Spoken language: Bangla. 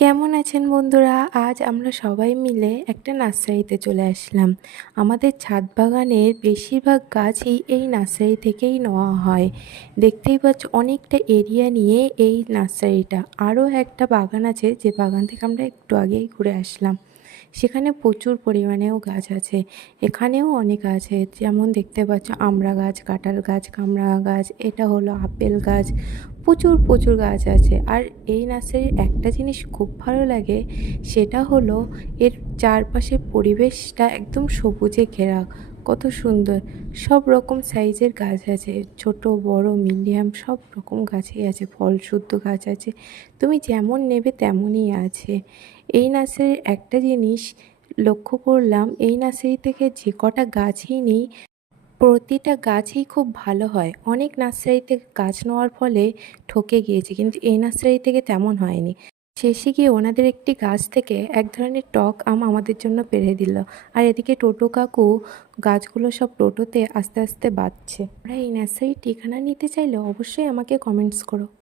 কেমন আছেন বন্ধুরা? আজ আমরা সবাই মিলে একটা নার্সারিতে চলে আসলাম। আমাদের ছাদ বাগানের বেশিরভাগ গাছই এই নার্সারি থেকেই নেওয়া হয়। দেখতেই পাচ্ছ অনেকটা এরিয়া নিয়ে এই নার্সারিটা। আরও একটা বাগান আছে যে বাগান থেকে আমরা একটু আগেই ঘুরে আসলাম। সেখানে প্রচুর পরিমাণেও গাছ আছে। এখানেও অনেক আছে, যেমন দেখতে পাচ্ছ আমড়া গাছ, কাঁঠাল গাছ, কামরাঙা গাছ, এটা হলো আপেল গাছ। প্রচুর প্রচুর গাছ আছে। আর এই নার্সারির একটা জিনিস খুব ভালো লাগে, সেটা হলো এর চারপাশের পরিবেশটা একদম সবুজে ঘেরা। কত সুন্দর! সব রকম সাইজের গাছ আছে, ছোট বড় মিডিয়াম সব রকম গাছই আছে, ফলশুদ্ধ গাছ আছে। তুমি যেমন নেবে তেমনই আছে। এই নার্সারির একটা জিনিস লক্ষ্য করলাম, এই নার্সারি থেকে যে কটা গাছই নিই প্রতিটা গাছই খুব ভালো হয়। অনেক নার্সারি থেকে গাছ নেওয়ার ফলে ঠকে গিয়েছি, কিন্তু এই নার্সারি থেকে তেমন হয়নি। শেষে গিয়ে ওনাদের একটি গাছ থেকে এক ধরনের টক আম আমাদের জন্য পেড়ে দিল। আর এদিকে টোটো কাকু গাছগুলো সব টোটোতে আস্তে আস্তে বাঁধছে। আমরা এই নার্সারির ঠিকানা নিতে চাইলে অবশ্যই আমাকে কমেন্টস করো।